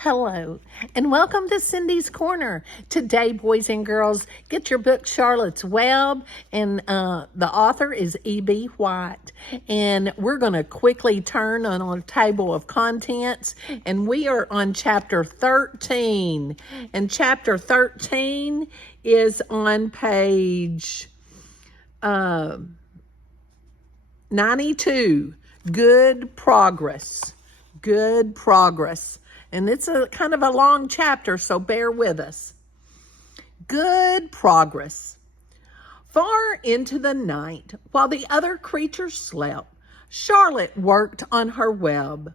Hello, and welcome to Cindy's Corner. Today, boys and girls, get your book, Charlotte's Web, and the author is E.B. White. And we're going to quickly turn on a table of contents, and we are on Chapter 13. And Chapter 13 is on page 92, Good Progress. Good Progress. And it's a kind of a long chapter, so bear with us. Good progress. Far into the night, while the other creatures slept, Charlotte worked on her web.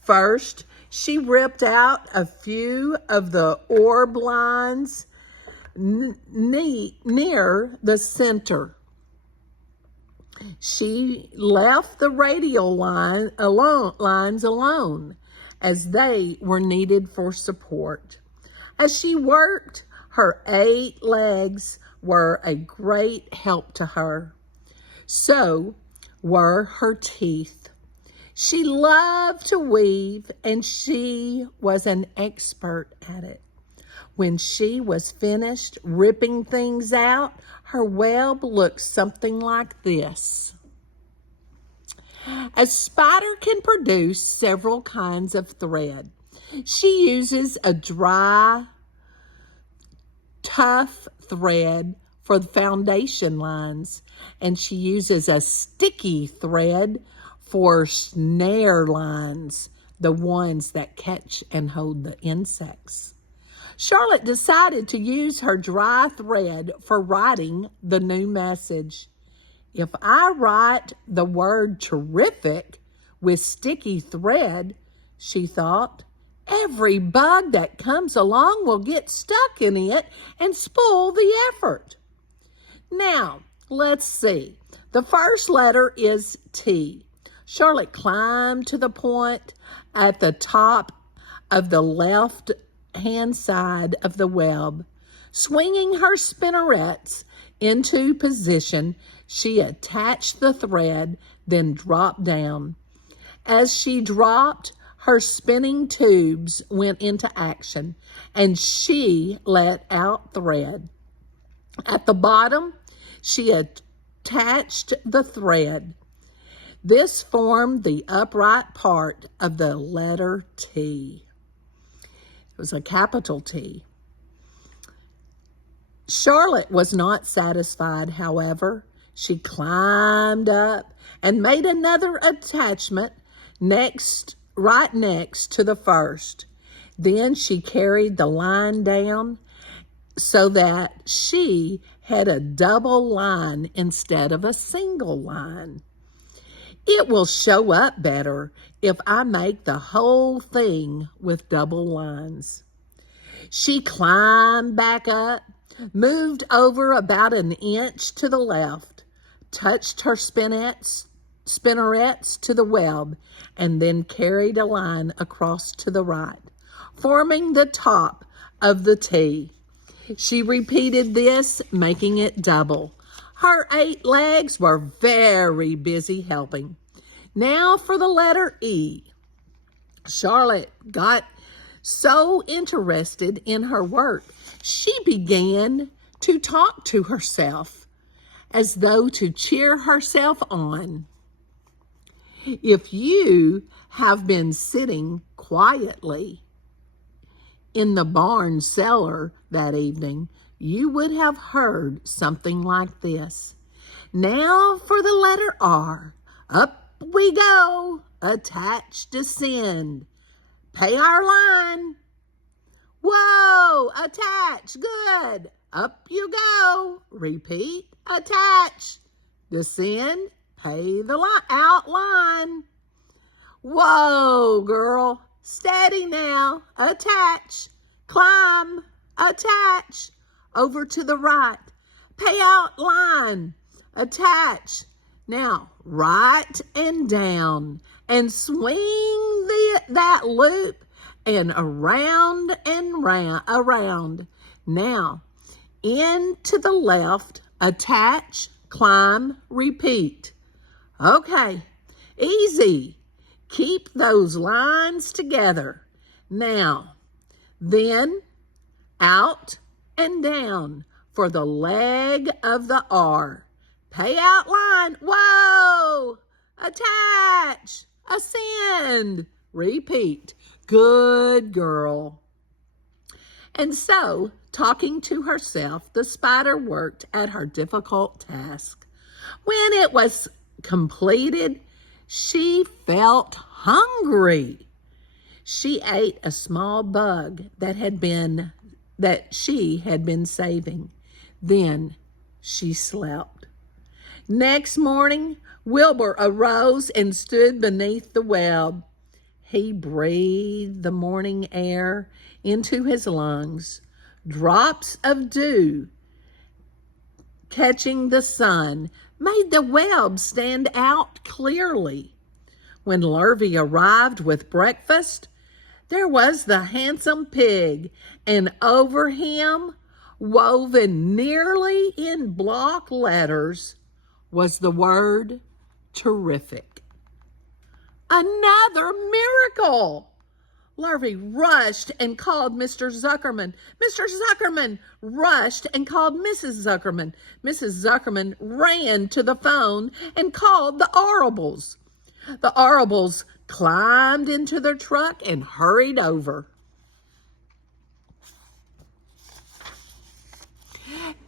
First, she ripped out a few of the orb lines near the center. She left the radial lines alone, as they were needed for support. As she worked, her 8 legs were a great help to her. So were her teeth. She loved to weave, and she was an expert at it. When she was finished ripping things out, her web looked something like this. A spider can produce several kinds of thread. She uses a dry, tough thread for the foundation lines, and she uses a sticky thread for snare lines, the ones that catch and hold the insects. Charlotte decided to use her dry thread for writing the new message. If I write the word terrific with sticky thread, she thought, every bug that comes along will get stuck in it and spoil the effort. Now, let's see. The first letter is T. Charlotte climbed to the point at the top of the left-hand side of the web. Swinging her spinnerets into position, she attached the thread, then dropped down. As she dropped, her spinning tubes went into action, and she let out thread. At the bottom, she attached the thread. This formed the upright part of the letter T. It was a capital T. Charlotte was not satisfied, however. She climbed up and made another attachment right next to the first. Then she carried the line down so that she had a double line instead of a single line. It will show up better if I make the whole thing with double lines. She climbed back up, moved over about an inch to the left, touched her spinnerets to the web, and then carried a line across to the right, forming the top of the T. She repeated this, making it double. Her 8 legs were very busy helping. Now for the letter E. Charlotte got so interested in her work, she began to talk to herself as though to cheer herself on. If you have been sitting quietly in the barn cellar that evening, you would have heard something like this. Now for the letter R. Up we go. Attach, descend. Pay our line. Whoa, attach, good. Up you go. Repeat, attach. Descend, pay the outline. Whoa, girl, steady now. Attach, climb, attach. Over to the right. Pay out line. Attach. Now, right and down. And swing that loop and around and around. Now, in to the left. Attach, climb, repeat. Okay, easy. Keep those lines together. Now, then, out and down for the leg of the R. Pay out line. Whoa! Attach. Ascend. Repeat. Good girl. And so, talking to herself, the spider worked at her difficult task. When it was completed, she felt hungry. She ate a small bug that she had been saving. Then she slept. Next morning, Wilbur arose and stood beneath the web. He breathed the morning air into his lungs. Drops of dew catching the sun made the web stand out clearly. When Lurvy arrived with breakfast, there was the handsome pig, and over him, woven nearly in block letters, was the word terrific. Another miracle! Lurvy rushed and called Mr. Zuckerman. Mr. Zuckerman rushed and called Mrs. Zuckerman. Mrs. Zuckerman ran to the phone and called the Orables. The Orables climbed into their truck and hurried over.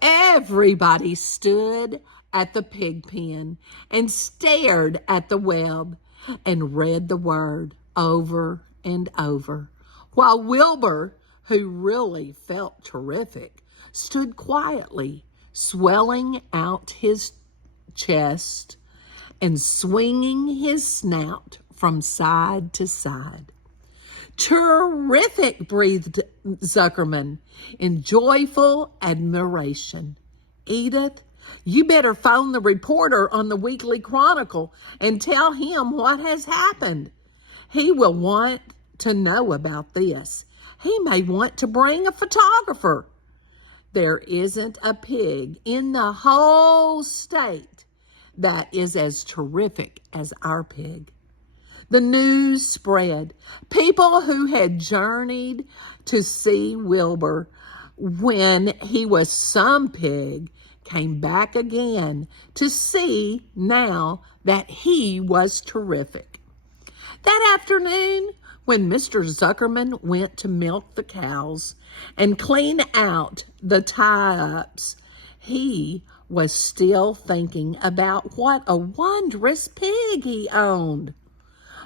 Everybody stood at the pig pen and stared at the web and read the word over and over, while Wilbur, who really felt terrific, stood quietly, swelling out his chest and swinging his snout from side to side. Terrific, breathed Zuckerman in joyful admiration. Edith, you better phone the reporter on the Weekly Chronicle and tell him what has happened. He will want to know about this. He may want to bring a photographer. There isn't a pig in the whole state that is as terrific as our pig. The news spread. People who had journeyed to see Wilbur when he was some pig came back again to see now that he was terrific. That afternoon, when Mr. Zuckerman went to milk the cows and clean out the tie-ups, he was still thinking about what a wondrous pig he owned.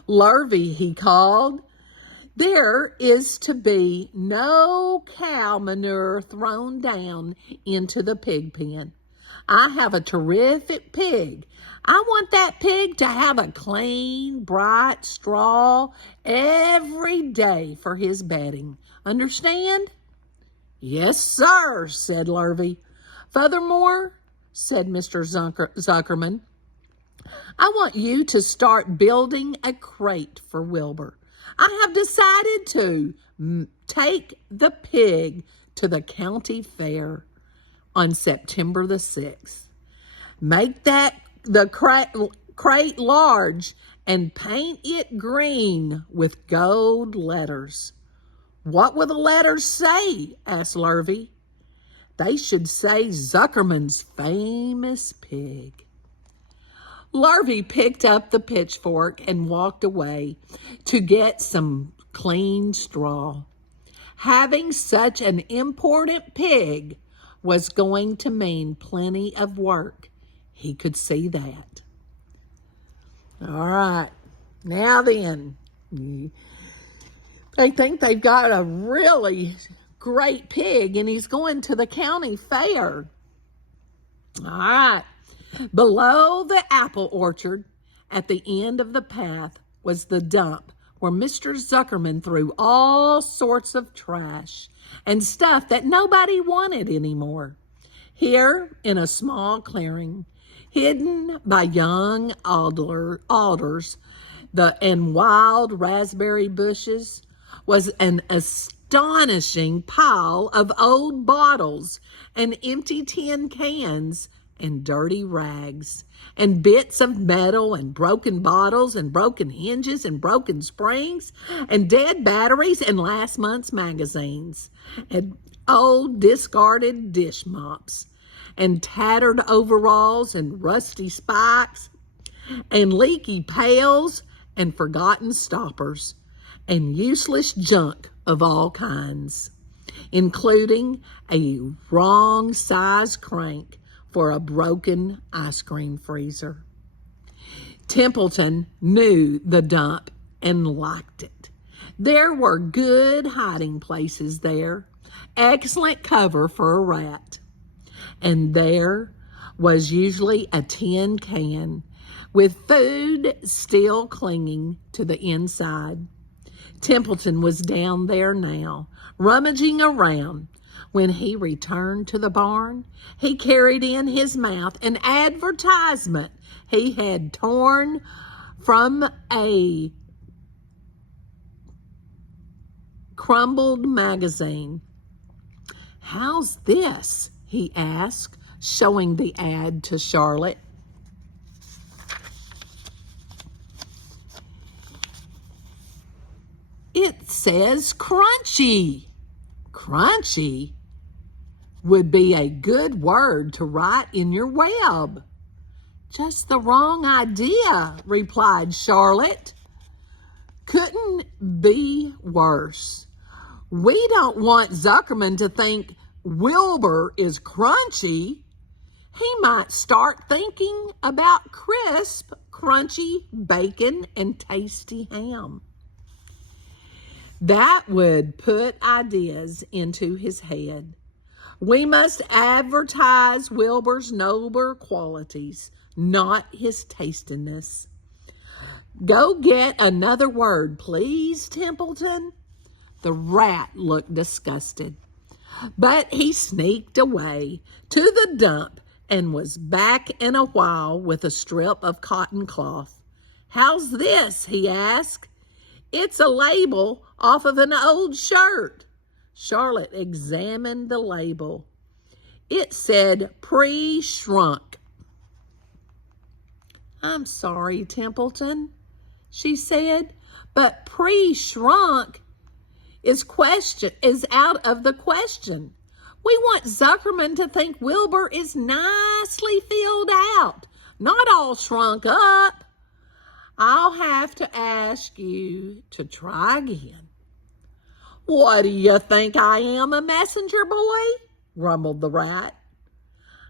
Lurvy, he called, there is to be no cow manure thrown down into the pig pen. I have a terrific pig. I want that pig to have a clean, bright straw every day for his bedding. Understand? Yes, sir, said Lurvy. Furthermore, said Mr. Zuckerman, I want you to start building a crate for Wilbur. I have decided to take the pig to the county fair on September the 6th. Make the crate large and paint it green with gold letters. What will the letters say? Asked Lurvy. They should say Zuckerman's famous pig. Lurvy picked up the pitchfork and walked away to get some clean straw. Having such an important pig was going to mean plenty of work. He could see that. All right, now then, they think they've got a really great pig and he's going to the county fair. All right. Below the apple orchard, at the end of the path, was the dump where Mr. Zuckerman threw all sorts of trash and stuff that nobody wanted anymore. Here, in a small clearing, hidden by young alders and wild raspberry bushes, was an astonishing pile of old bottles and empty tin cans and dirty rags and bits of metal and broken bottles and broken hinges and broken springs and dead batteries and last month's magazines and old discarded dish mops and tattered overalls and rusty spikes and leaky pails and forgotten stoppers and useless junk of all kinds, including a wrong size crank for a broken ice cream freezer. Templeton knew the dump and liked it. There were good hiding places there, excellent cover for a rat. And there was usually a tin can with food still clinging to the inside. Templeton was down there now, rummaging around. When he returned to the barn, he carried in his mouth an advertisement he had torn from a crumbled magazine. "How's this?" he asked, showing the ad to Charlotte. "It says crunchy." "Crunchy would be a good word to write in your web." "Just the wrong idea," replied Charlotte. "Couldn't be worse. We don't want Zuckerman to think Wilbur is crunchy. He might start thinking about crisp, crunchy bacon and tasty ham." That would put ideas into his head. We must advertise Wilbur's noble qualities, not his tastiness. "Go get another word, please, Templeton." The rat looked disgusted, but he sneaked away to the dump and was back in a while with a strip of cotton cloth. "How's this?" he asked. "It's a label off of an old shirt." Charlotte examined the label. It said pre-shrunk. "I'm sorry, Templeton," she said, "but pre-shrunk is out of the question. We want Zuckerman to think Wilbur is nicely filled out, not all shrunk up. I'll have to ask you to try again." "What do you think I am, a messenger boy?" grumbled the rat.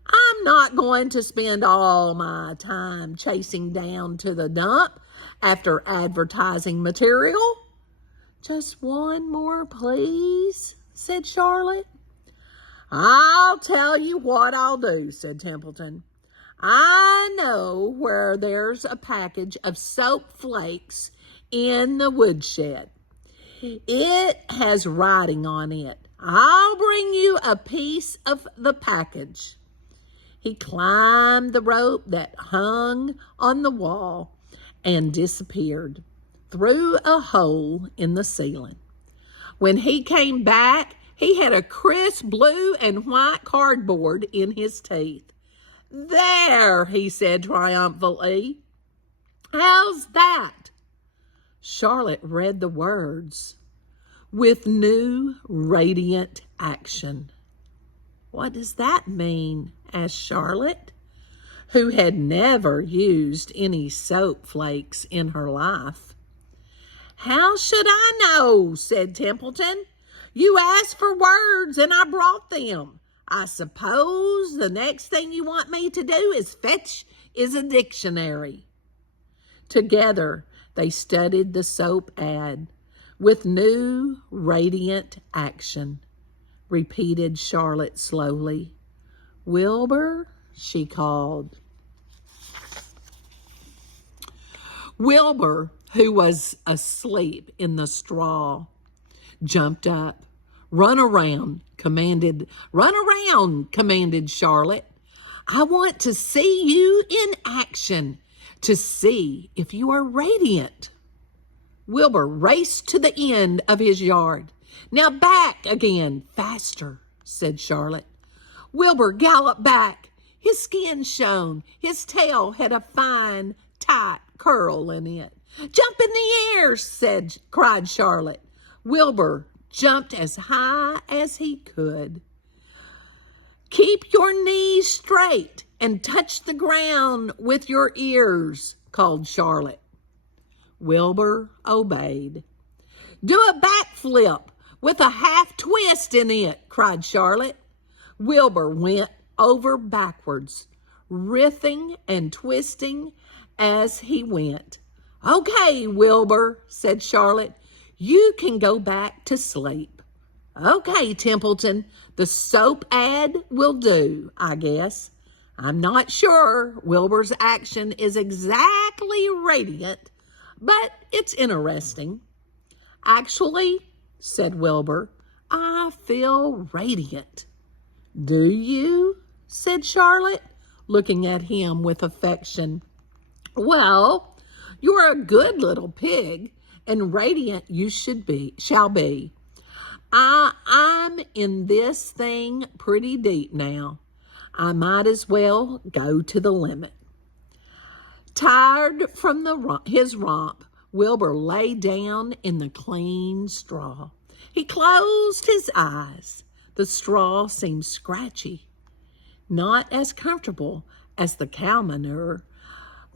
"I'm not going to spend all my time chasing down to the dump after advertising material." "Just one more, please," said Charlotte. "I'll tell you what I'll do," said Templeton. "I know where there's a package of soap flakes in the woodshed. It has writing on it. I'll bring you a piece of the package." He climbed the rope that hung on the wall and disappeared through a hole in the ceiling. When he came back, he had a crisp blue and white cardboard in his teeth. "There," he said triumphantly. "How's that?" Charlotte read the words, "With new radiant action." "What does that mean?" asked Charlotte, who had never used any soap flakes in her life. "How should I know?" said Templeton. "You asked for words and I brought them. I suppose the next thing you want me to do is a dictionary." Together, they studied the soap ad. "With new radiant action," repeated Charlotte slowly. "Wilbur," she called. Wilbur, who was asleep in the straw, jumped up. "Run around," commanded Charlotte. "I want to see you in action, to see if you are radiant." Wilbur raced to the end of his yard. "Now back again, faster," said Charlotte. Wilbur galloped back. His skin shone. His tail had a fine, tight curl in it. "Jump in the air," cried Charlotte. Wilbur jumped as high as he could. "Keep your knees straight and touch the ground with your ears," called Charlotte. Wilbur obeyed. "Do a backflip with a half twist in it," cried Charlotte. Wilbur went over backwards, writhing and twisting as he went. "Okay, Wilbur," said Charlotte, "you can go back to sleep." "Okay, Templeton, the soap ad will do, I guess." I'm not sure Wilbur's action is exactly radiant, but it's interesting. "Actually," said Wilbur, "I feel radiant." "Do you?" said Charlotte, looking at him with affection. "Well, you're a good little pig, and radiant you shall be. I'm in this thing pretty deep now. I might as well go to the limit." Tired from his romp, Wilbur lay down in the clean straw. He closed his eyes. The straw seemed scratchy, not as comfortable as the cow manure,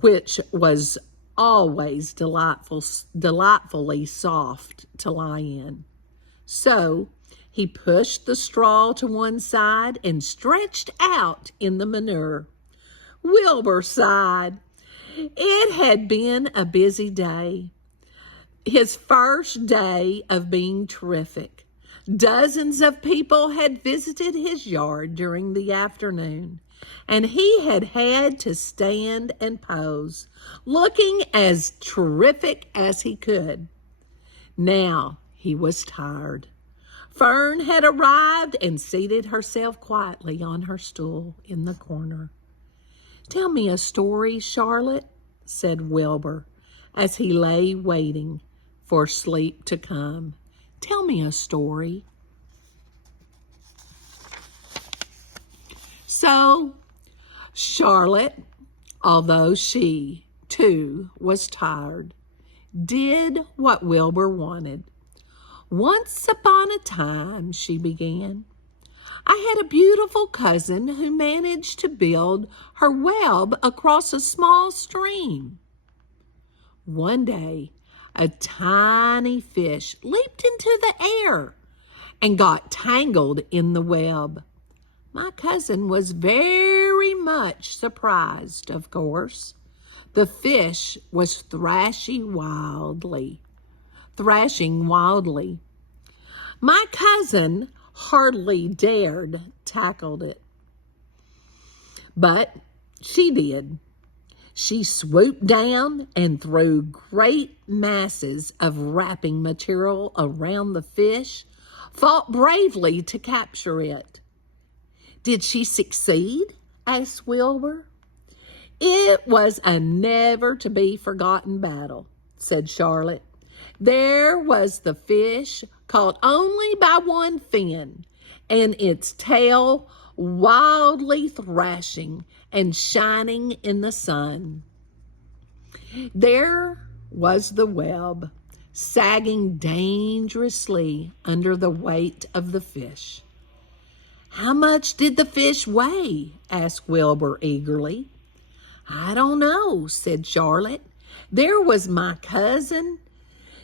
which was always delightfully soft to lie in. So he pushed the straw to one side and stretched out in the manure. Wilbur sighed. It had been a busy day. His first day of being terrific. Dozens of people had visited his yard during the afternoon, and he had had to stand and pose, looking as terrific as he could. Now he was tired. Fern had arrived and seated herself quietly on her stool in the corner. "Tell me a story, Charlotte," said Wilbur, as he lay waiting for sleep to come. "Tell me a story." So Charlotte, although she, too, was tired, did what Wilbur wanted. "Once upon a time," she began, "I had a beautiful cousin who managed to build her web across a small stream. One day, a tiny fish leaped into the air and got tangled in the web. My cousin was very much surprised, of course. The fish was thrashing wildly. My cousin hardly dared tackle it, but she did. She swooped down and threw great masses of wrapping material around the fish, fought bravely to capture it." "Did she succeed?" asked Wilbur. "It was a never-to-be-forgotten battle," said Charlotte. "There was the fish, caught only by one fin, and its tail wildly thrashing and shining in the sun. There was the web, sagging dangerously under the weight of the fish." "How much did the fish weigh?" asked Wilbur eagerly. "I don't know," said Charlotte. "There was my cousin,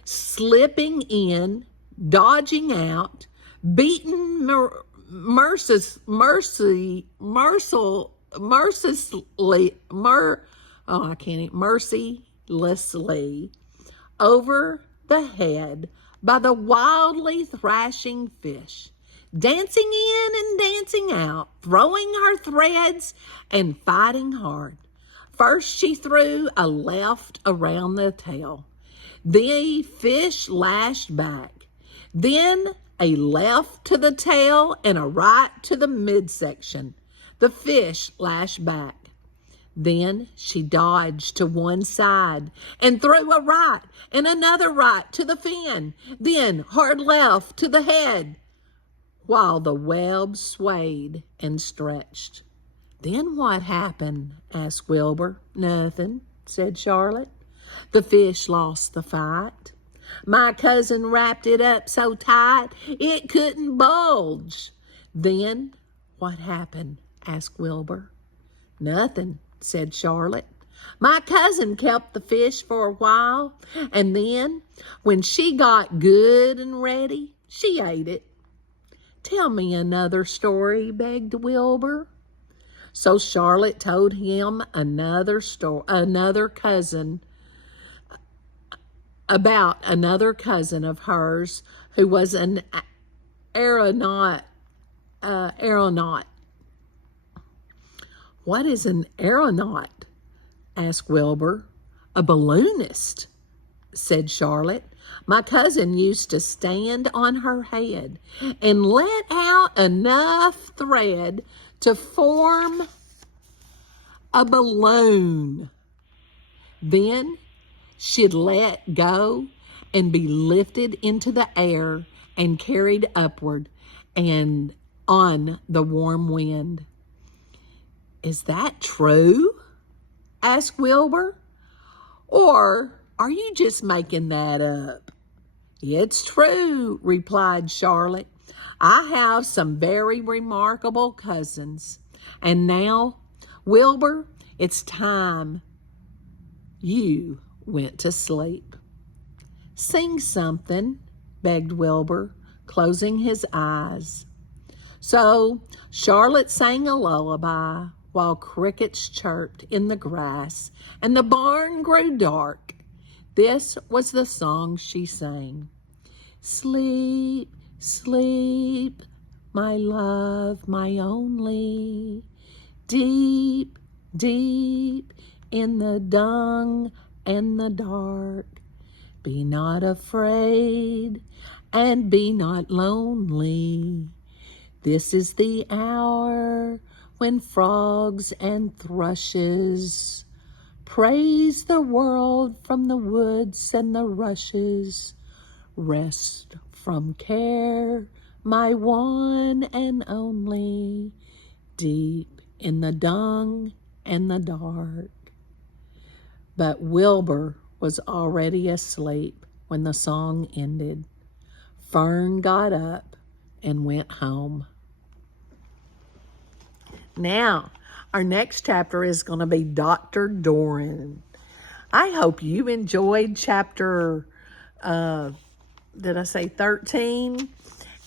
slipping in, dodging out, beaten mercilessly over the head by the wildly thrashing fish, dancing in and dancing out, throwing her threads and fighting hard. First she threw a left around the tail. The fish lashed back. Then a left to the tail and a right to the midsection. The fish lashed back. Then she dodged to one side and threw a right and another right to the fin. Then hard left to the head, while the web swayed and stretched. Then what happened? Asked Wilbur. Nothing, said Charlotte. The fish lost the fight. My cousin wrapped it up so tight it couldn't bulge. Then what happened? Asked Wilbur. Nothing, said Charlotte. My cousin kept the fish for a while, and then when she got good and ready, she ate it. Tell me another story, begged Wilbur. So Charlotte told him another cousin about another cousin of hers who was an aeronaut. What is an aeronaut? Asked Wilbur. A balloonist, said Charlotte. My cousin used to stand on her head and let out enough thread to form a balloon. Then she'd let go and be lifted into the air and carried upward and on the warm wind. Is that true? Asked Wilbur. Or are you just making that up? It's true, replied Charlotte. I have some very remarkable cousins. And now, Wilbur, it's time you went to sleep. Sing something, begged Wilbur, closing his eyes. So Charlotte sang a lullaby while crickets chirped in the grass and the barn grew dark. This was the song she sang. Sleep, sleep, my love, my only, deep, deep in the dung and the dark. Be not afraid and be not lonely. This is the hour when frogs and thrushes praise the world from the woods and the rushes. Rest from care, my one and only, deep in the dung and the dark. But Wilbur was already asleep when the song ended. Fern got up and went home. Now, our next chapter is going to be Dr. Doran. I hope you enjoyed chapter, 13?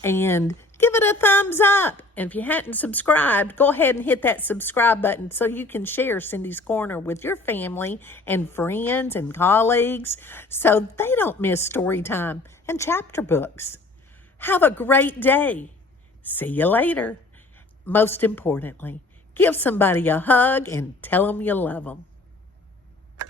And give it a thumbs up. And if you hadn't subscribed, go ahead and hit that subscribe button so you can share Cindy's Corner with your family and friends and colleagues so they don't miss story time and chapter books. Have a great day. See you later. Most importantly, give somebody a hug and tell them you love them.